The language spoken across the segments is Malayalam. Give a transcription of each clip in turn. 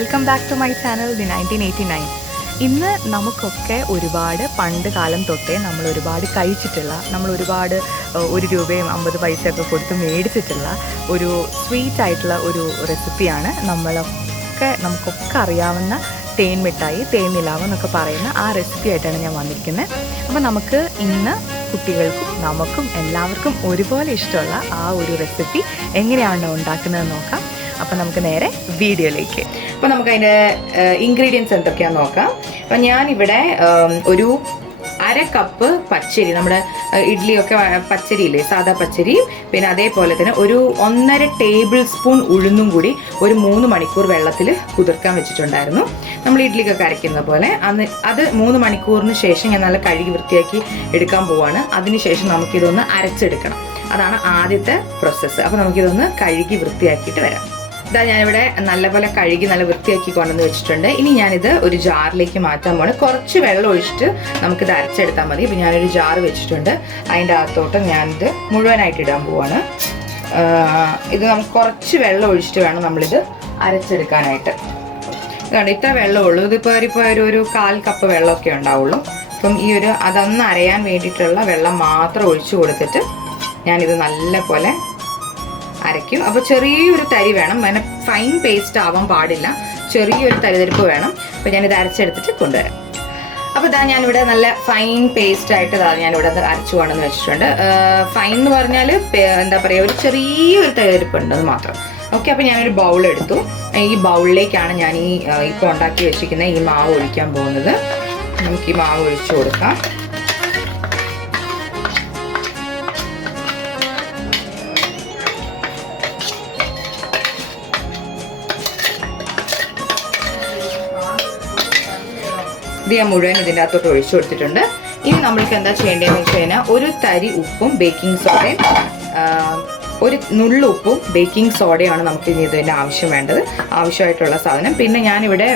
Welcome back to my channel the 1989. ഇന്ന് നമുക്കൊക്കെ ഒരുപാട് പണ്ട് കാലം തൊട്ടേ നമ്മൾ ഒരുപാട് കഴിച്ചിട്ടുള്ള, നമ്മൾ ഒരുപാട് 1 രൂപയും 50 പൈസയൊക്കെ കൊടുത്ത് മേടിച്ചിട്ടുള്ള ഒരു സ്വീറ്റ് ആയിട്ടുള്ള ഒരു റെസിപ്പിയാണ്. നമുക്കൊക്കെ അറിയാവുന്ന തേൻ മിഠായി, തേൻ നിലാവ് എന്നൊക്കെ പറയുന്ന ആ റെസിപ്പി ആയിട്ടാണ് ഞാൻ വന്നിരിക്കുന്നത്. അപ്പോൾ നമുക്ക് ഇന്ന് കുട്ടികൾക്കും നമുക്കും എല്ലാവർക്കും ഒരുപോലെ ഇഷ്ടമുള്ള ആ ഒരു റെസിപ്പി എങ്ങനെയാണ് ഉണ്ടാക്കുന്നതെന്ന് നോക്കാം. അപ്പോൾ നമുക്ക് നേരെ വീഡിയോയിലേക്ക്. അപ്പോൾ നമുക്കതിൻ്റെ ഇൻഗ്രീഡിയൻസ് എന്തൊക്കെയാണെന്ന് നോക്കാം. അപ്പം ഞാനിവിടെ ഒരു 1/2 കപ്പ് പച്ചരി, നമ്മുടെ ഇഡ്ഡലിയൊക്കെ പച്ചരിയില്ലേ, സാധാ പച്ചരിയും പിന്നെ അതേപോലെ തന്നെ ഒരു 1.5 ടേബിൾ സ്പൂൺ ഉഴുന്നും കൂടി ഒരു 3 മണിക്കൂർ വെള്ളത്തിൽ കുതിർക്കാൻ വെച്ചിട്ടുണ്ടായിരുന്നു. നമ്മൾ ഇഡ്ഡലിക്കൊക്കെ അരയ്ക്കുന്ന പോലെ. അത് 3 മണിക്കൂറിന് ശേഷം ഞാൻ നല്ല കഴുകി വൃത്തിയാക്കി എടുക്കാൻ പോവാണ്. അതിനുശേഷം നമുക്കിതൊന്ന് അരച്ചെടുക്കണം. അതാണ് ആദ്യത്തെ പ്രോസസ്സ്. അപ്പോൾ നമുക്കിതൊന്ന് കഴുകി വൃത്തിയാക്കിയിട്ട് വരാം. ഇതാ ഞാനിവിടെ നല്ലപോലെ കഴുകി നല്ല വൃത്തിയാക്കി കൊണ്ടുവന്ന് വെച്ചിട്ടുണ്ട്. ഇനി ഞാനിത് ഒരു ജാറിലേക്ക് മാറ്റാൻ പോവാണ്. കുറച്ച് വെള്ളം ഒഴിച്ചിട്ട് നമുക്കിത് അരച്ചെടുത്താൽ മതി. ഇപ്പം ഞാനൊരു ജാർ വെച്ചിട്ടുണ്ട്. അതിൻ്റെ അകത്തോട്ട് ഞാനിത് മുഴുവനായിട്ട് ഇടാൻ പോവാണ്. ഇത് നമുക്ക് കുറച്ച് വെള്ളം ഒഴിച്ചിട്ട് വേണം നമ്മളിത് അരച്ചെടുക്കാനായിട്ട്. ഇതുകൊണ്ട് ഇത്ര വെള്ളമുള്ളൂ. ഇതിപ്പോൾ ഒരു 1/4 കപ്പ് വെള്ളമൊക്കെ ഉണ്ടാവുള്ളൂ. അപ്പം അതൊന്ന് അരയാൻ വേണ്ടിയിട്ടുള്ള വെള്ളം മാത്രം ഒഴിച്ചു കൊടുത്തിട്ട് ഞാനിത് നല്ല പോലെ അരയ്ക്കും. അപ്പോൾ ചെറിയൊരു തരി വേണം, അങ്ങനെ ഫൈൻ പേസ്റ്റ് ആവാൻ പാടില്ല, ചെറിയൊരു തരിതരിപ്പ് വേണം. അപ്പോൾ ഞാനിത് അരച്ചെടുത്തിട്ട് കൊണ്ടുവരാം. അപ്പോൾ ഇതാ ഞാനിവിടെ നല്ല ഫൈൻ പേസ്റ്റ് ആയിട്ട് ഞാനിവിടെ അരച്ചു കൊണ്ടെന്ന് വെച്ചിട്ടുണ്ട്. ഫൈൻ എന്ന് പറഞ്ഞാൽ എന്താ പറയുക, ഒരു ചെറിയൊരു തരിതരിപ്പ് ഉണ്ടെന്ന് മാത്രം. ഓക്കെ, അപ്പോൾ ഞാനൊരു ബൗൾ എടുത്തു. ഈ ബൗളിലേക്കാണ് ഞാൻ ഇപ്പോൾ ഉണ്ടാക്കി വെച്ചിരിക്കുന്ന ഈ മാവ് ഒഴിക്കാൻ പോകുന്നത്. നമുക്ക് ഈ മാവ് ഒഴിച്ചു കൊടുക്കാം. ഇത് ഞാൻ മുഴുവൻ ഇതിൻ്റെ അകത്തോട്ട് ഒഴിച്ചു കൊടുത്തിട്ടുണ്ട്. ഇനി നമ്മൾക്ക് എന്താ ചെയ്യേണ്ടതെന്ന് വെച്ച് കഴിഞ്ഞാൽ ഒരു തരി ഉപ്പും ബേക്കിംഗ് സോഡയും, ഒരു നുള്ളുപ്പും ബേക്കിംഗ് സോഡയാണ് നമുക്ക് ഇനി ഇതിൻ്റെ ആവശ്യമായിട്ടുള്ള സാധനം. പിന്നെ ഞാനിവിടെ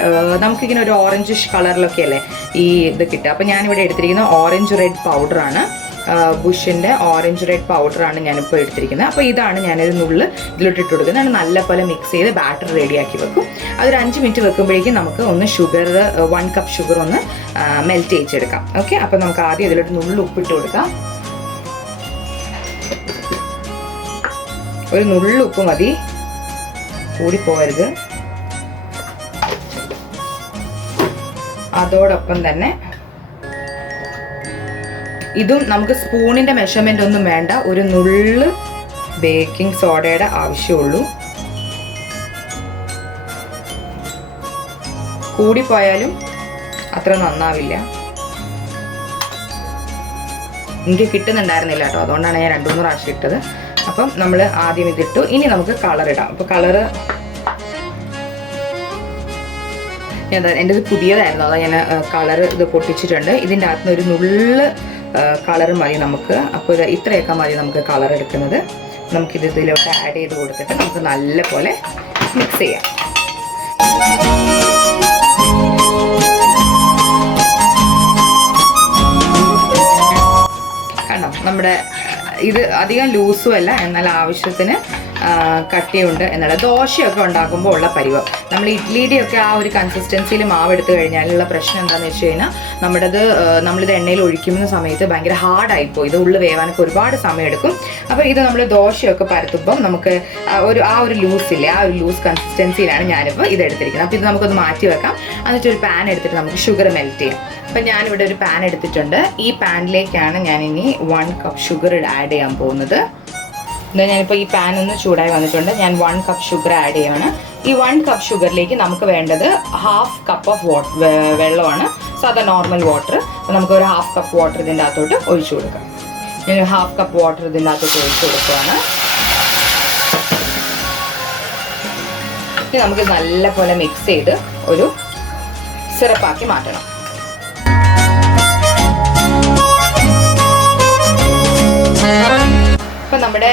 നമുക്കിങ്ങനെ ഒരു ഓറഞ്ചിഷ് കളറിലൊക്കെ അല്ലേ ഈ ഇത് കിട്ടുക. അപ്പോൾ ഞാനിവിടെ എടുത്തിരിക്കുന്ന ഓറഞ്ച് റെഡ് പൗഡറാണ്, ബുഷിൻ്റെ ഓറഞ്ച് റെഡ് പൗഡറാണ് ഞാനിപ്പോൾ എടുത്തിരിക്കുന്നത്. അപ്പോൾ ഇതാണ് ഞാനൊരു നുള്ള് ഇതിലോട്ടിട്ട് കൊടുക്കുന്നത്. നല്ലപോലെ മിക്സ് ചെയ്ത് ബാറ്റർ റെഡിയാക്കി വെക്കും. അതൊരു 5 മിനിറ്റ് വെക്കുമ്പോഴേക്കും നമുക്ക് ഒന്ന് 1 കപ്പ് ഷുഗർ ഒന്ന് മെൽറ്റ് ചെയ്യിച്ചെടുക്കാം. ഓക്കെ, അപ്പോൾ നമുക്ക് ആദ്യം ഇതിലോട്ട് നുള്ള് ഉപ്പിട്ട് കൊടുക്കാം. ഒരു നുള്ള് ഉപ്പ് മതി, കൂടിപ്പോകരുത്. അതോടൊപ്പം തന്നെ ഇതും നമുക്ക് സ്പൂണിൻ്റെ മെഷർമെൻ്റ് ഒന്നും വേണ്ട, ഒരു നുള്ള് ബേക്കിംഗ് സോഡയുടെ ആവശ്യമുള്ളൂ. കൂടിപ്പോയാലും അത്ര നന്നാവില്ല. എനിക്ക് കിട്ടുന്നുണ്ടായിരുന്നില്ല കേട്ടോ, അതുകൊണ്ടാണ് ഞാൻ 2-3 പ്രാവശ്യം ഇട്ടത്. അപ്പം നമ്മൾ ആദ്യം ഇതിട്ടു. ഇനി നമുക്ക് കളർ ഇടാം. അപ്പോൾ കളറ് എൻ്റെ ഇത് പുതിയതായിരുന്നു, അതാ ഞാൻ കളറ് ഇത് പൊട്ടിച്ചിട്ടുണ്ട്. ഇതിൻ്റെ അകത്ത് ഒരു നുള്ള് കളർ മതി നമുക്ക്. അപ്പോൾ ഇത്രയൊക്കെ മതി നമുക്ക് കളർ എടുക്കുന്നത്. നമുക്കിത് ഇതിലോട്ട് ആഡ് ചെയ്ത് കൊടുത്തിട്ട് നമുക്ക് നല്ല പോലെ മിക്സ് ചെയ്യാം. കണ്ടോ, നമ്മുടെ ഇത് അധികം ലൂസും അല്ല, എന്നാൽ ആവശ്യത്തിന് കട്ടിയുണ്ട് എന്നുള്ള. ദോശയൊക്കെ ഉണ്ടാക്കുമ്പോൾ ഉള്ള പരിവം, നമ്മൾ ഇഡ്ഡലിയുടെയൊക്കെ ആ ഒരു കൺസിസ്റ്റൻസിയിൽ മാവ് എടുത്തു കഴിഞ്ഞാലുള്ള പ്രശ്നം എന്താണെന്ന് വെച്ച് കഴിഞ്ഞാൽ നമ്മളിത് എണ്ണയിൽ ഒഴിക്കുന്ന സമയത്ത് ഭയങ്കര ഹാർഡായിപ്പോയി. ഇത് ഉള്ളു വേവാനൊക്കെ ഒരുപാട് സമയം എടുക്കും. അപ്പോൾ ഇത് നമ്മൾ ദോശയൊക്കെ പരത്തുമ്പം നമുക്ക് ആ ഒരു ലൂസില്ലേ, ആ ഒരു ലൂസ് കൺസിസ്റ്റൻസിയിലാണ് ഞാനിപ്പോൾ ഇത് എടുത്തിരിക്കുന്നത്. അപ്പോൾ ഇത് നമുക്കൊന്ന് മാറ്റി വെക്കാം. എന്നിട്ട് ഒരു പാൻ എടുത്തിട്ട് നമുക്ക് ഷുഗർ മെൽറ്റ് ചെയ്യാം. അപ്പം ഞാനിവിടെ ഒരു പാൻ എടുത്തിട്ടുണ്ട്. ഈ പാനിലേക്കാണ് ഞാനിനി 1 കപ്പ് ഷുഗർ ആഡ് ചെയ്യാൻ പോകുന്നത്. ഞാനിപ്പോൾ ഈ പാൻ ഒന്ന് ചൂടായി വന്നിട്ടുണ്ട്. ഞാൻ 1 കപ്പ് ഷുഗർ ആഡ് ചെയ്യുകയാണ്. ഈ 1 കപ്പ് ഷുഗറിലേക്ക് നമുക്ക് വേണ്ടത് 1/2 കപ്പ് ഓഫ് വെള്ളമാണ്, സാധാ നോർമൽ വാട്ടർ. അപ്പോൾ നമുക്ക് ഒരു 1/2 കപ്പ് വാട്ടർ ഇതിൻ്റെ അകത്തോട്ട് ഒഴിച്ചു കൊടുക്കാം. ഞാൻ 1/2 കപ്പ് വാട്ടർ ഇതിൻ്റെ അകത്തോട്ട് ഒഴിച്ചു കൊടുക്കുകയാണ്. ഇനി നമുക്ക് നല്ല പോലെ മിക്സ് ചെയ്ത് ഒരു സിറപ്പാക്കി മാറ്റണം. അപ്പം നമ്മുടെ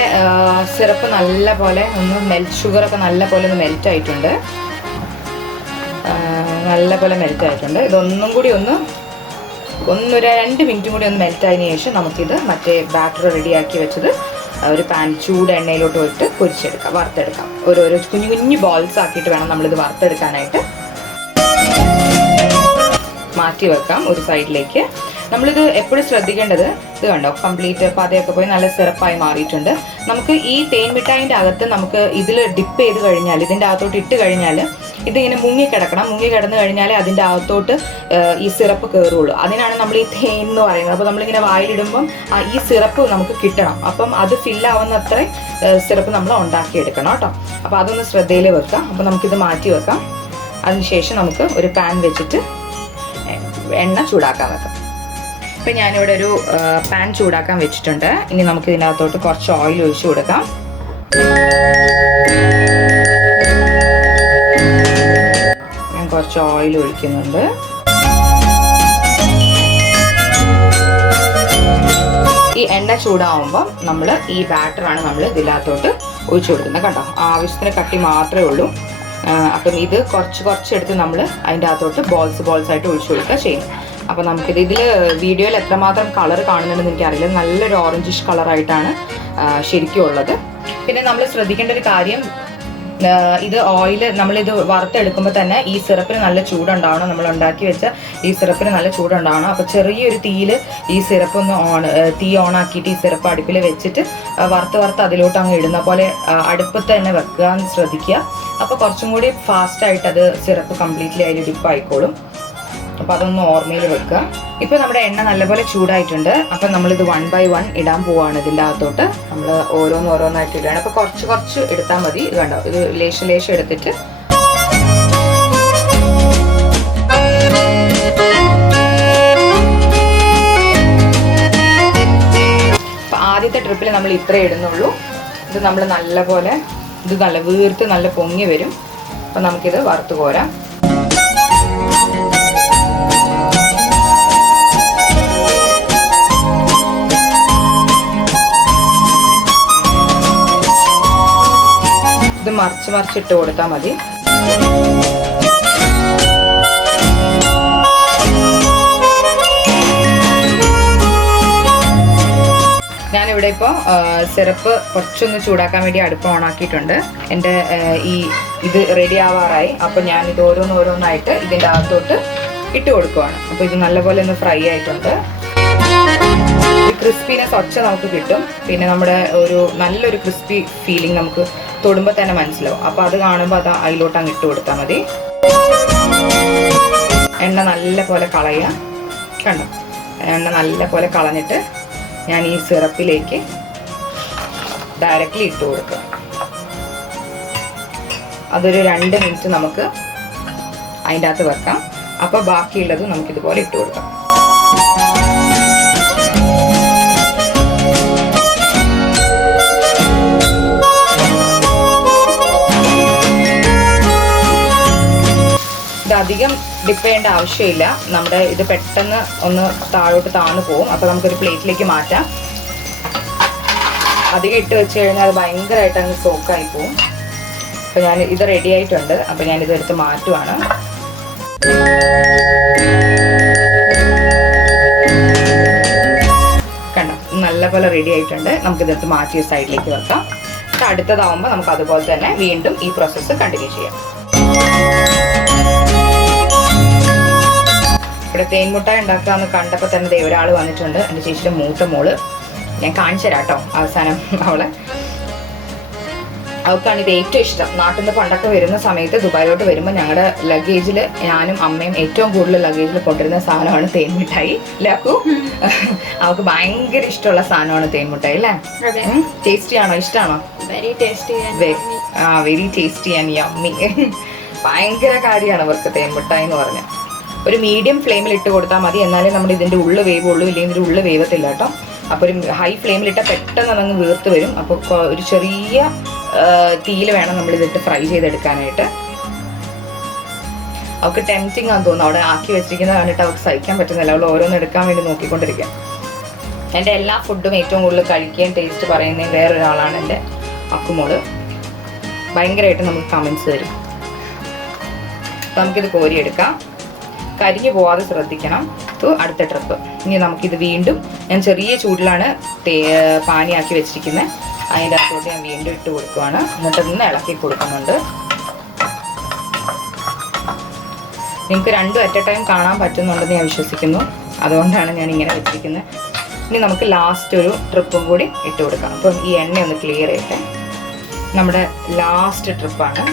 സിറപ്പ് നല്ല പോലെ ഒന്ന് ഷുഗറൊക്കെ നല്ല പോലെ ഒന്ന് മെൽറ്റ് ആയിട്ടുണ്ട്. ഇതൊന്നും കൂടി ഒരു 2 മിനിറ്റും കൂടി ഒന്ന് മെൽറ്റ് ആയതിനു ശേഷം നമുക്കിത് മറ്റേ ബാറ്റർ റെഡിയാക്കി വെച്ചത് ഒരു പാൻ ചൂട് എണ്ണയിലോട്ട് ഇട്ട് പൊരിച്ചെടുക്കാം, വറുത്തെടുക്കാം. ഓരോരോ കുഞ്ഞു കുഞ്ഞു ബോൾസ് ആക്കിയിട്ട് വേണം നമ്മളിത് വറുത്തെടുക്കാനായിട്ട്. മാറ്റി വെക്കാം ഒരു സൈഡിലേക്ക്. നമ്മളിത് എപ്പോഴും ശ്രദ്ധിക്കേണ്ടത്, ഇത് കണ്ടോ കംപ്ലീറ്റ് പതയൊക്കെ പോയി നല്ല സിറപ്പായി മാറിയിട്ടുണ്ട്. നമുക്ക് ഈ തേൻ മിഠായിൻ്റെ അകത്ത് നമുക്ക് ഇതിൽ ഡിപ്പ് ചെയ്ത് കഴിഞ്ഞാൽ, ഇതിൻ്റെ അകത്തോട്ട് ഇട്ട് കഴിഞ്ഞാൽ ഇതിങ്ങനെ മുങ്ങിക്കിടക്കണം. മുങ്ങിക്കിടന്ന് കഴിഞ്ഞാൽ അതിൻ്റെ അകത്തോട്ട് ഈ സിറപ്പ് കയറുള്ളൂ. അതിനാണ് നമ്മൾ ഈ തേൻ എന്ന് പറയുന്നത്. അപ്പോൾ നമ്മളിങ്ങനെ വായിലിടുമ്പം ഈ സിറപ്പ് നമുക്ക് കിട്ടണം. അപ്പം അത് ഫില്ലാവുന്നത്ര സിറപ്പ് നമ്മൾ ഉണ്ടാക്കിയെടുക്കണം കേട്ടോ. അപ്പോൾ അതൊന്ന് ശ്രദ്ധയിൽ വെക്കാം. അപ്പോൾ നമുക്കിത് മാറ്റി വെക്കാം. അതിനുശേഷം നമുക്ക് ഒരു പാൻ വെച്ചിട്ട് എണ്ണ ചൂടാക്കാൻ വെക്കാം. ഇപ്പം ഞാനിവിടെ ഒരു പാൻ ചൂടാക്കാൻ വെച്ചിട്ടുണ്ട്. ഇനി നമുക്ക് ഇതിനകത്തോട്ട് കുറച്ച് ഓയിൽ ഒഴിച്ചു കൊടുക്കാം. ഞാൻ കുറച്ച് ഓയിൽ ഒഴിക്കുന്നുണ്ട്. ഈ എണ്ണ ചൂടാവുമ്പം നമ്മൾ ഈ ബാറ്ററാണ് നമ്മൾ ഇതിനകത്തോട്ട് ഒഴിച്ചു കൊടുക്കുന്നത്. കണ്ടോ, ആവശ്യത്തിന് കട്ടി മാത്രമേ ഉള്ളൂ. അപ്പം ഇത് കുറച്ചെടുത്ത് നമ്മൾ അതിൻ്റെ അകത്തോട്ട് ബോൾസ് ആയിട്ട് ഒഴിച്ചു കൊടുക്കുക ചെയ്യും. അപ്പോൾ നമുക്കിത് വീഡിയോയിൽ എത്രമാത്രം കളർ കാണുന്നുണ്ടെന്ന് എനിക്കറിയില്ല. നല്ലൊരു ഓറഞ്ചിഷ് കളറായിട്ടാണ് ശരിക്കും ഉള്ളത്. പിന്നെ നമ്മൾ ശ്രദ്ധിക്കേണ്ട ഒരു കാര്യം, ഇത് ഓയിൽ നമ്മളിത് വറുത്തെടുക്കുമ്പോൾ തന്നെ ഈ സിറപ്പിന് നല്ല ചൂടുണ്ടാവണം. നമ്മൾ ഉണ്ടാക്കി വെച്ച ഈ സിറപ്പിന് നല്ല ചൂടുണ്ടാവണം. അപ്പോൾ ചെറിയൊരു തീയിൽ ഈ സിറപ്പ് ഒന്ന് തീ ഓണാക്കിയിട്ട് ഈ സിറപ്പ് അടുപ്പിൽ വെച്ചിട്ട് വറുത്ത് അതിലോട്ട് അങ്ങ് ഇടുന്ന പോലെ അടുപ്പത്ത് തന്നെ വെക്കാൻ ശ്രദ്ധിക്കുക. അപ്പോൾ കുറച്ചും കൂടി ഫാസ്റ്റായിട്ട് അത് സിറപ്പ് കംപ്ലീറ്റ്ലി അതിൽ ഡിപ്പായിക്കോളും. അപ്പോൾ അതൊന്ന് ഓർമ്മയിൽ വെക്കുക. ഇപ്പോൾ നമ്മുടെ എണ്ണ നല്ലപോലെ ചൂടായിട്ടുണ്ട്. അപ്പം നമ്മളിത് 1 by 1 ഇടാൻ പോവാണ്. ഇതിൻ്റെ അകത്തോട്ട് നമ്മൾ ഓരോന്നായിട്ട് ഇടുകയാണ്. അപ്പോൾ കുറച്ച് എടുത്താൽ മതി. ഇത് കണ്ടോ, ഇത് ലേശം എടുത്തിട്ട് അപ്പം ആദ്യത്തെ ട്രിപ്പിൽ നമ്മൾ ഇത്രേ ഇടുന്നുള്ളൂ. ഇത് നമ്മൾ നല്ലപോലെ നല്ല വീർത്ത് നല്ല പൊങ്ങി വരും. അപ്പം നമുക്കിത് വറുത്ത് കോരാം. ഇത് മറിച്ചിട്ട് കൊടുത്താൽ മതി. ഞാനിവിടെ ഇപ്പോൾ സിറപ്പ് കുറച്ചൊന്ന് ചൂടാക്കാൻ വേണ്ടി അടുപ്പ് ഓണാക്കിയിട്ടുണ്ട്. എൻ്റെ ഇത് റെഡി ആവാറായി. അപ്പോൾ ഞാൻ ഇത് ഓരോന്നായിട്ട് ഇതിൻ്റെ അകത്തോട്ട് ഇട്ട് കൊടുക്കുവാണ്. അപ്പോൾ ഇത് നല്ലപോലെ ഒന്ന് ഫ്രൈ ആയിട്ടുണ്ട്. ക്രിസ്പിനെസ് ഒച്ച നമുക്ക് കിട്ടും. പിന്നെ നമ്മുടെ നല്ലൊരു ക്രിസ്പി ഫീലിംഗ് നമുക്ക് തൊടുമ്പോൾ തന്നെ മനസ്സിലാവും. അപ്പോൾ അത് കാണുമ്പോൾ അത് അതിലോട്ട് അങ്ങ് ഇട്ട് കൊടുത്താൽ മതി. എണ്ണ നല്ല പോലെ കളയുക. കണ്ടോ, എണ്ണ നല്ല പോലെ കളഞ്ഞിട്ട് ഞാൻ ഈ സിറപ്പിലേക്ക് ഡയറക്റ്റ്ലി ഇട്ട് കൊടുക്കുക. അതൊരു 2 മിനിറ്റ് നമുക്ക് അതിൻ്റെ അകത്ത് വെക്കാം. അപ്പോൾ ബാക്കിയുള്ളത് നമുക്കിതുപോലെ ഇട്ട് കൊടുക്കാം. അധികം ഡിപ്പ് ചെയ്യേണ്ട ആവശ്യമില്ല. നമ്മുടെ ഇത് പെട്ടെന്ന് ഒന്ന് താഴോട്ട് താഴ്ന്നു പോകും. അപ്പോൾ നമുക്കൊരു പ്ലേറ്റിലേക്ക് മാറ്റാം. അധികം ഇട്ട് വെച്ച് കഴിഞ്ഞാൽ അത് ഭയങ്കരമായിട്ട് അങ്ങ് സോക്കായി പോവും. അപ്പോൾ ഞാൻ ഇത് റെഡി ആയിട്ടുണ്ട്. അപ്പോൾ ഞാനിത് എടുത്ത് മാറ്റുവാണ്. കണ്ടോ, നല്ലപോലെ റെഡി ആയിട്ടുണ്ട്. നമുക്കിതെടുത്ത് മാറ്റിയ സൈഡിലേക്ക് വെക്കാം. അടുത്തതാവുമ്പോൾ നമുക്ക് അതുപോലെ തന്നെ വീണ്ടും ഈ പ്രോസസ്സ് കണ്ടിന്യൂ ചെയ്യാം. ഇവിടെ തേൻമുട്ടായി ഉണ്ടാക്കാമെന്ന് കണ്ടപ്പോൾ തന്നെ ഒരാൾ വന്നിട്ടുണ്ട്. എൻ്റെ ചേച്ചിയുടെ മൂത്ത മോള്. ഞാൻ കാണിച്ചു തരാം കേട്ടോ അവസാനം അവൾക്കാണ് ഇത് ഏറ്റവും ഇഷ്ടം. നാട്ടിൽ നിന്ന് പണ്ടൊക്കെ വരുന്ന സമയത്ത് ദുബായിലോട്ട് വരുമ്പോൾ ഞങ്ങളുടെ ലഗേജിൽ ഞാനും അമ്മയും ഏറ്റവും കൂടുതൽ ലഗേജിൽ കൊണ്ടിരുന്ന സാധനമാണ് തേൻമിഠായി. ലക്കു അവൾക്ക് ഭയങ്കര ഇഷ്ടമുള്ള സാധനമാണ് തേൻമിഠായി അല്ലേ? ടേസ്റ്റി ആണോ? ഇഷ്ടമാണോ? Very tasty and yummy. ഭയങ്കര കാര്യമാണ് അവർക്ക് തേൻമിഠായി എന്ന് പറഞ്ഞാൽ. ഒരു മീഡിയം ഫ്ലെയിമിൽ ഇട്ട് കൊടുത്താൽ മതി. എന്നാലേ നമ്മുടെ ഇതിൻ്റെ ഉള്ളു വേവുള്ളൂ. ഇല്ലെങ്കിൽ ഇതിൻ്റെ ഉള്ളു വേവത്തില്ല കേട്ടോ. അപ്പോൾ ഒരു ഹൈ ഫ്ലെയിമിലിട്ടാൽ പെട്ടെന്ന് അതങ്ങ് വീർത്ത് വരും. അപ്പോൾ ഒരു ചെറിയ തീയിൽ വേണം നമ്മളിതിട്ട് ഫ്രൈ ചെയ്തെടുക്കാനായിട്ട്. അവൾക്ക് ടെംപ്റ്റിംഗ് ആണെന്ന് തോന്നുന്നു. അവിടെ ആക്കി വെച്ചിരിക്കുന്നത് കണ്ടിട്ട് അവൾക്ക് സഹിക്കാൻ പറ്റുന്നില്ല. അവൾ ഓരോന്ന് എടുക്കാൻ വേണ്ടി നോക്കിക്കൊണ്ടിരിക്കുക. എൻ്റെ എല്ലാ ഫുഡും ഏറ്റവും കൂടുതൽ കഴിക്കുകയും ടേസ്റ്റ് പറയുന്നതും വേറൊരാളാണ് എൻ്റെ അക്കുമോള്. ഭയങ്കരമായിട്ട് നമുക്ക് കമൻസ് തരും. നമുക്കിത് കോരിയെടുക്കാം. കരിഞ്ഞു പോവാതെ ശ്രദ്ധിക്കണം. അടുത്ത ട്രിപ്പ്. ഇനി നമുക്കിത് വീണ്ടും ഞാൻ ചെറിയ ചൂടിലാണ് പാനിയാക്കി വെച്ചിരിക്കുന്നത്. അതിൻ്റെ അകത്തോട്ട് ഞാൻ വീണ്ടും ഇട്ട് കൊടുക്കുവാണ്. എന്നിട്ട് ഒന്ന് ഇളക്കി കൊടുക്കുന്നുണ്ട്. നിങ്ങൾക്ക് രണ്ടും അറ്റ് എ ടൈം കാണാൻ പറ്റുന്നുണ്ടെന്ന് ഞാൻ വിശ്വസിക്കുന്നു. അതുകൊണ്ടാണ് ഞാൻ ഇങ്ങനെ വെച്ചിരിക്കുന്നത്. ഇനി നമുക്ക് ലാസ്റ്റ് ഒരു ട്രിപ്പും കൂടി ഇട്ട് കൊടുക്കാം. അപ്പം ഈ എണ്ണ ഒന്ന് ക്ലിയർ ചെയ്യട്ടെ. നമ്മുടെ ലാസ്റ്റ് ട്രിപ്പാണ്.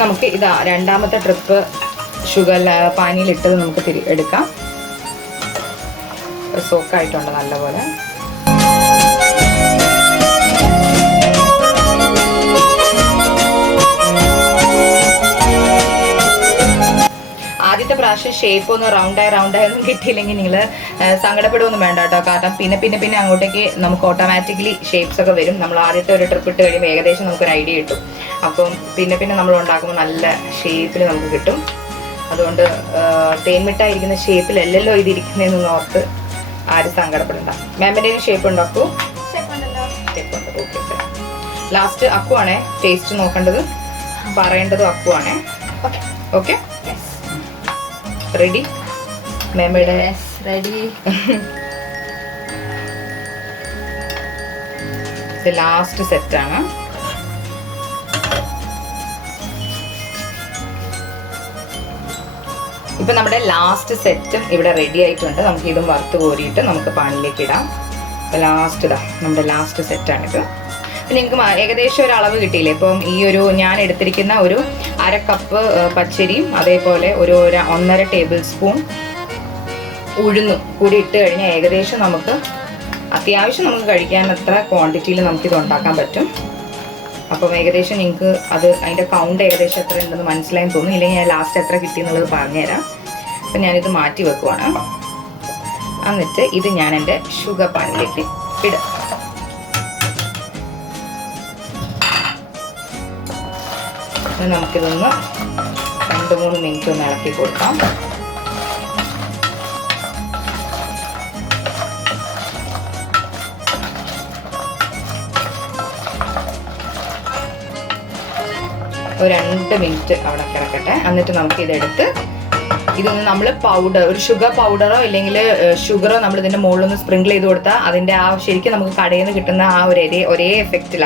നമുക്ക് ഇതാ രണ്ടാമത്തെ ട്രിപ്പ് ഷുഗർ പാനിയിലിട്ടത് നമുക്ക് എടുക്കാം. സോക്കായിട്ടുണ്ട് നല്ലപോലെ. ആദ്യത്തെ പ്രാവശ്യം ഷേപ്പ് ഒന്ന് റൗണ്ടായി ഒന്നും കിട്ടിയില്ലെങ്കിൽ നിങ്ങൾ സങ്കടപ്പെടുകയൊന്നും വേണ്ട കേട്ടോ. കാരണം പിന്നെ അങ്ങോട്ടേക്ക് നമുക്ക് ഓട്ടോമാറ്റിക്കലി ഷേപ്സ് ഒക്കെ വരും. നമ്മൾ ആദ്യത്തെ ഒരു ട്രിപ്പ് ഇട്ട് കഴിയുമ്പോൾ ഏകദേശം നമുക്കൊരു ഐഡിയ കിട്ടും. അപ്പം പിന്നെ നമ്മൾ ഉണ്ടാക്കുമ്പോൾ നല്ല ഷേപ്പിൽ നമുക്ക് കിട്ടും. അതുകൊണ്ട് തേൻ മിഠായി ഇരിക്കുന്ന ഷേപ്പിലല്ലല്ലോ ഇതിരിക്കുന്നതെന്ന് ഓർത്ത് ആരും സങ്കടപ്പെടണ്ട. മാമിൻ്റെ ഷേപ്പ് ഉണ്ടാക്കൂ. ഷേപ്പുണ്ട്. ഓക്കെ. ലാസ്റ്റ് അക്കുവാണേ ടേസ്റ്റ് നോക്കേണ്ടത്, പറയേണ്ടതും അക്കുവാണേ. Okay ready? മാമിയുടെ റെഡി. ഇത് ലാസ്റ്റ് സെറ്റാണ്. ഇപ്പം നമ്മുടെ ലാസ്റ്റ് സെറ്റും ഇവിടെ റെഡി ആയിട്ടുണ്ട്. നമുക്ക് ഇതും വറുത്ത് കോരിയിട്ട് നമുക്ക് പാനിലേക്ക് ഇടാം. ലാസ്റ്റ് ഇതാ നമ്മുടെ ലാസ്റ്റ് സെറ്റാണിത്. നിങ്ങൾക്ക് ഏകദേശം ഒരു അളവ് കിട്ടിയില്ലേ? ഇപ്പം ഈ ഒരു ഞാൻ എടുത്തിരിക്കുന്ന ഒരു 1/2 കപ്പ് പച്ചരിയും അതേപോലെ ഒരു 1.5 ടേബിൾ സ്പൂൺ ഉഴുന്നും കൂടി ഇട്ട് കഴിഞ്ഞാൽ ഏകദേശം നമുക്ക് അത്യാവശ്യം നമുക്ക് കഴിക്കാൻ അത്ര ക്വാണ്ടിറ്റിയിൽ നമുക്കിത് ഉണ്ടാക്കാൻ പറ്റും. അപ്പം ഏകദേശം നിങ്ങൾക്ക് അത് അതിൻ്റെ കൗണ്ട് ഏകദേശം എത്ര ഉണ്ടെന്ന് മനസ്സിലായെന്ന് തോന്നുന്നു. ഇല്ലെങ്കിൽ ഞാൻ ലാസ്റ്റ് എത്ര കിട്ടിയെന്നുള്ളത് പറഞ്ഞുതരാം. അപ്പം ഞാനിത് മാറ്റി വെക്കുവാണ്. എന്നിട്ട് ഇത് ഞാൻ എൻ്റെ ഷുഗർ പാനിലേക്ക് ഇടാം. നമുക്കിതൊന്ന് 2-3 മിനിറ്റ് ഒന്ന് ഇളക്കി കൊടുക്കാം. ഒരു 2 മിനിറ്റ് അവിടെ കിടക്കട്ടെ. എന്നിട്ട് നമുക്കിതെടുത്ത് ഇതൊന്ന് നമ്മൾ പൗഡർ, ഒരു ഷുഗർ പൗഡറോ ഇല്ലെങ്കിൽ ഷുഗറോ നമ്മൾ ഇതിൻ്റെ മുകളിലൊന്ന് സ്പ്രിങ്കിൾ ചെയ്ത് കൊടുത്താൽ അതിൻ്റെ ആ ശരിക്കും നമുക്ക് കടയിൽ നിന്ന് കിട്ടുന്ന ആ ഒരു ഒരേ എഫക്റ്റിൽ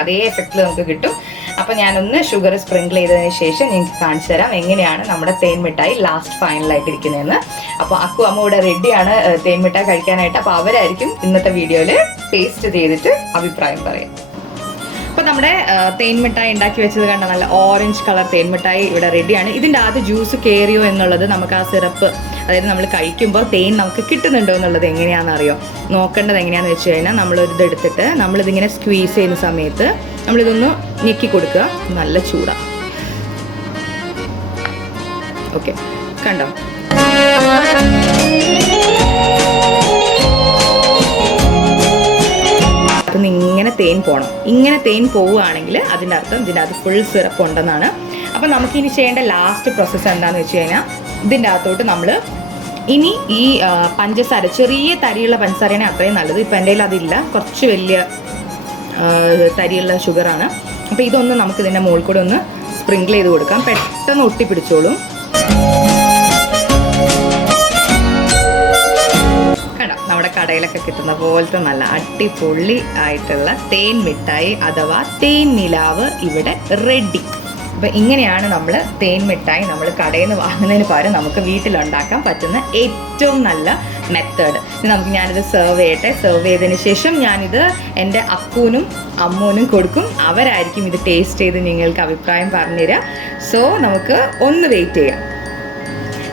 നമുക്ക് കിട്ടും. അപ്പോൾ ഞാനൊന്ന് ഷുഗർ സ്പ്രിങ്കിൾ ചെയ്തതിന് ശേഷം നിങ്ങൾക്ക് കാണിച്ചു തരാം എങ്ങനെയാണ് നമ്മുടെ തേൻ മിഠായി ലാസ്റ്റ് ഫൈനലായിട്ട് ഇരിക്കുന്നതെന്ന്. അപ്പോൾ അക്കു അമ്മ ഇവിടെ റെഡിയാണ് തേൻ മിഠായി കഴിക്കാനായിട്ട്. അപ്പോൾ അവരായിരിക്കും ഇന്നത്തെ വീഡിയോയിൽ ടേസ്റ്റ് ചെയ്തിട്ട് അഭിപ്രായം പറയാം. അപ്പോൾ നമ്മുടെ തേൻ മിഠായി ഉണ്ടാക്കി വെച്ചത് കണ്ട നല്ല ഓറഞ്ച് കളർ തേൻ മിഠായി ഇവിടെ റെഡിയാണ്. ഇതിൻ്റെ ആദ്യം ജ്യൂസ് കയറിയോ എന്നുള്ളത് നമുക്ക് ആ സിറപ്പ്, അതായത് നമ്മൾ കഴിക്കുമ്പോൾ തേൻ നമുക്ക് കിട്ടുന്നുണ്ടോ എന്നുള്ളത് എങ്ങനെയാണെന്ന് അറിയോ? നോക്കേണ്ടത് എങ്ങനെയാണെന്ന് വെച്ച് കഴിഞ്ഞാൽ നമ്മളിത് എടുത്തിട്ട് നമ്മളിതിങ്ങനെ സ്ക്വീസ് ചെയ്യുന്ന സമയത്ത് നമ്മളിതൊന്ന് ഞെക്കി കൊടുക്കുക. നല്ല ചൂടാണ്. ഓക്കെ, കണ്ടോ? അപ്പം ഇങ്ങനെ തേൻ പോകണം. ഇങ്ങനെ തേൻ പോവുകയാണെങ്കിൽ അതിൻ്റെ അർത്ഥം ഇതിൻ്റെ അകത്ത് ഫുൾ സിറപ്പ് ഉണ്ടെന്നാണ്. അപ്പം നമുക്കിനി ചെയ്യേണ്ട ലാസ്റ്റ് പ്രോസസ്സ് എന്താണെന്ന് വെച്ച് കഴിഞ്ഞാൽ ഇതിൻ്റെ അകത്തോട്ട് നമ്മൾ ഇനി ഈ പഞ്ചസാര, ചെറിയ തരിയുള്ള പഞ്ചസാരയാണ് അത്രയും നല്ലത്. ഇപ്പം എൻ്റെ കയ്യിൽ അതില്ല, കുറച്ച് വലിയ തരിയുള്ള ഷുഗറാണ്. അപ്പോൾ ഇതൊന്ന് നമുക്ക് ഇതിൻ്റെ മുകളിൽ കൂടെ ഒന്ന് സ്പ്രിങ്കിൾ ചെയ്ത് കൊടുക്കാം. പെട്ടെന്ന് ഒട്ടിപ്പിടിച്ചോളും. നമ്മുടെ കടയിലൊക്കെ കിട്ടുന്ന പോലത്തെ നല്ല അടിപൊളി ആയിട്ടുള്ള തേൻ മിഠായി അഥവാ തേൻ നിലാവ് ഇവിടെ റെഡി. അപ്പം ഇങ്ങനെയാണ് നമ്മൾ തേൻ മിഠായി നമ്മൾ കടയിൽ നിന്ന് വാങ്ങുന്നതിന് പകരം നമുക്ക് വീട്ടിലുണ്ടാക്കാൻ പറ്റുന്ന ഏറ്റവും നല്ല മെത്തേഡ്. ഞാനിത് സെർവ് ചെയ്യട്ടെ. സെർവ് ചെയ്തതിന് ശേഷം ഞാനിത് എൻ്റെ അക്കൂനും അമ്മൂനും കൊടുക്കും. അവരായിരിക്കും ഇത് ടേസ്റ്റ് ചെയ്ത് നിങ്ങൾക്ക് അഭിപ്രായം പറഞ്ഞുതരിക. സോ നമുക്ക് ഒന്ന് വെയിറ്റ് ചെയ്യാം.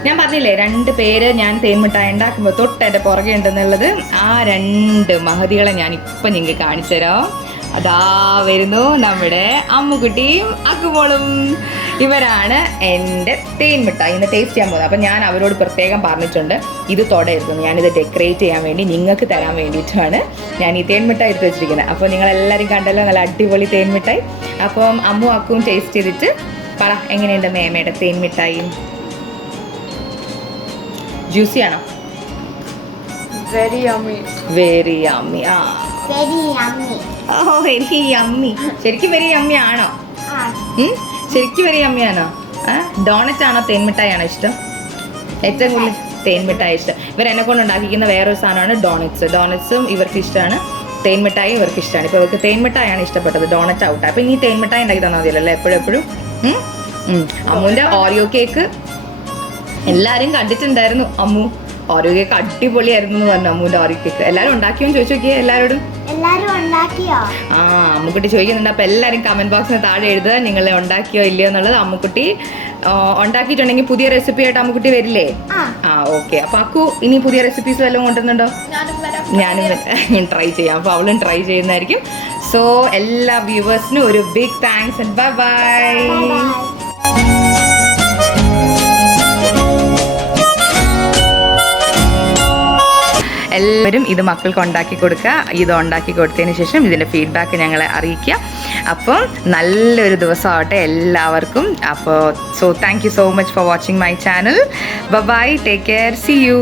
ഞാൻ പറഞ്ഞില്ലേ 2 പേര് ഞാൻ തേൻ മിഠായി ഉണ്ടാക്കുമ്പോൾ തൊട്ട് എൻ്റെ പുറകെ ഉണ്ടെന്നുള്ളത്. ആ 2 മഹതികളെ ഞാൻ ഇപ്പം നിങ്ങൾക്ക് കാണിച്ചു തരാം. അതാ വരുന്നു നമ്മുടെ അമ്മുക്കുട്ടിയും അക്കുമോളും. ഇവരാണ് എൻ്റെ തേൻ മിഠായി ഇന്ന് ടേസ്റ്റ് ചെയ്യാൻ പോകുന്നത്. അപ്പം ഞാൻ അവരോട് പ്രത്യേകം പറഞ്ഞിട്ടുണ്ട് ഇത് തൊടരുത്. ഞാനിത് ഡെക്കറേറ്റ് ചെയ്യാൻ വേണ്ടി നിങ്ങൾക്ക് തരാൻ വേണ്ടിയിട്ടാണ് ഞാൻ ഈ തേൻ മിഠായി എടുത്ത് വെച്ചിരിക്കുന്നത്. അപ്പോൾ നിങ്ങളെല്ലാവരും കണ്ടല്ലോ നല്ല അടിപൊളി തേൻ മിഠായി. അപ്പം അമ്മു അക്കും ടേസ്റ്റ് ചെയ്തിട്ട് പറ എങ്ങനെയുണ്ട് മേമയുടെ തേൻ മിഠായിയും. ജ്യൂസി ആണോ? Very yummy. Very yummy. ആ വെരി യമ്മി. ഓ വെരി യമ്മി. ശരിക്കും വെരി യമ്മി ആണോ? ആ ശരിക്കും വെരി അമ്മയാണോ? ഡോണറ്റ് ആണോ തേൻമിഠായി ആണോ ഇഷ്ടം? ഏറ്റവും കൂടുതൽ തേൻമിഠായി ഇഷ്ടം. ഇവരെന്നെ കൊണ്ട് ഉണ്ടാക്കിക്കുന്ന വേറൊരു സാധനമാണ് ഡോണറ്റ്സും ഇവർക്ക് ഇഷ്ടമാണ്, തേൻമിഠായി ഇവർക്ക് ഇഷ്ടമാണ്. ഇപ്പോൾ ഇവർക്ക് തേൻമിഠായാണ് ഇഷ്ടപ്പെട്ടത്, ഡോണറ്റ് ഔട്ട്. അപ്പം ഇനി തേൻമിഠായി ഉണ്ടാക്കി തന്നാൽ മതിയല്ലോ എപ്പോഴും. അമ്മുവിൻ്റെ ഓറിയോ കേക്ക് എല്ലാവരും കണ്ടിട്ടുണ്ടായിരുന്നു. അമ്മു ഓറിയോ കേക്ക് അടിപൊളിയായിരുന്നു എന്ന് പറഞ്ഞു. അമ്മുവിൻ്റെ ഓറിയോ കേക്ക് എല്ലാവരും ഉണ്ടാക്കിയോന്ന് ചോദിച്ചു നോക്കിയേ എല്ലാവരോടും. അമ്മുക്കുട്ടി ചോദിക്കുന്നുണ്ട്. അപ്പോൾ എല്ലാവരും കമൻറ്റ് ബോക്സിന് താഴെ എഴുതുക നിങ്ങൾ ഉണ്ടാക്കിയോ ഇല്ലയോ എന്നുള്ളത്. അമ്മുക്കുട്ടി ഉണ്ടാക്കിയിട്ടുണ്ടെങ്കിൽ പുതിയ റെസിപ്പി ആയിട്ട് അമ്മുക്കുട്ടി വരില്ലേ? ഓക്കെ. അപ്പോൾ അക്കു ഇനി പുതിയ റെസിപ്പീസ് വല്ലതും കൊണ്ടുവരുന്നുണ്ടോ? ഞാനും ട്രൈ ചെയ്യാം. അപ്പോൾ അവളും ട്രൈ ചെയ്യുന്നതായിരിക്കും. സോ എല്ലാ വ്യൂവേഴ്സിനും ഒരു big thanks and bye bye. എല്ലാവരും ഇത് മക്കൾക്ക് ഉണ്ടാക്കി കൊടുക്കുക. ഇത് ഉണ്ടാക്കി കൊടുത്തതിന് ശേഷം ഇതിൻ്റെ ഫീഡ്ബാക്ക് ഞങ്ങളെ അറിയിക്കുക. അപ്പം നല്ലൊരു ദിവസമാവട്ടെ എല്ലാവർക്കും. അപ്പോൾ thank you so much for watching my channel. Bye, take care, see U.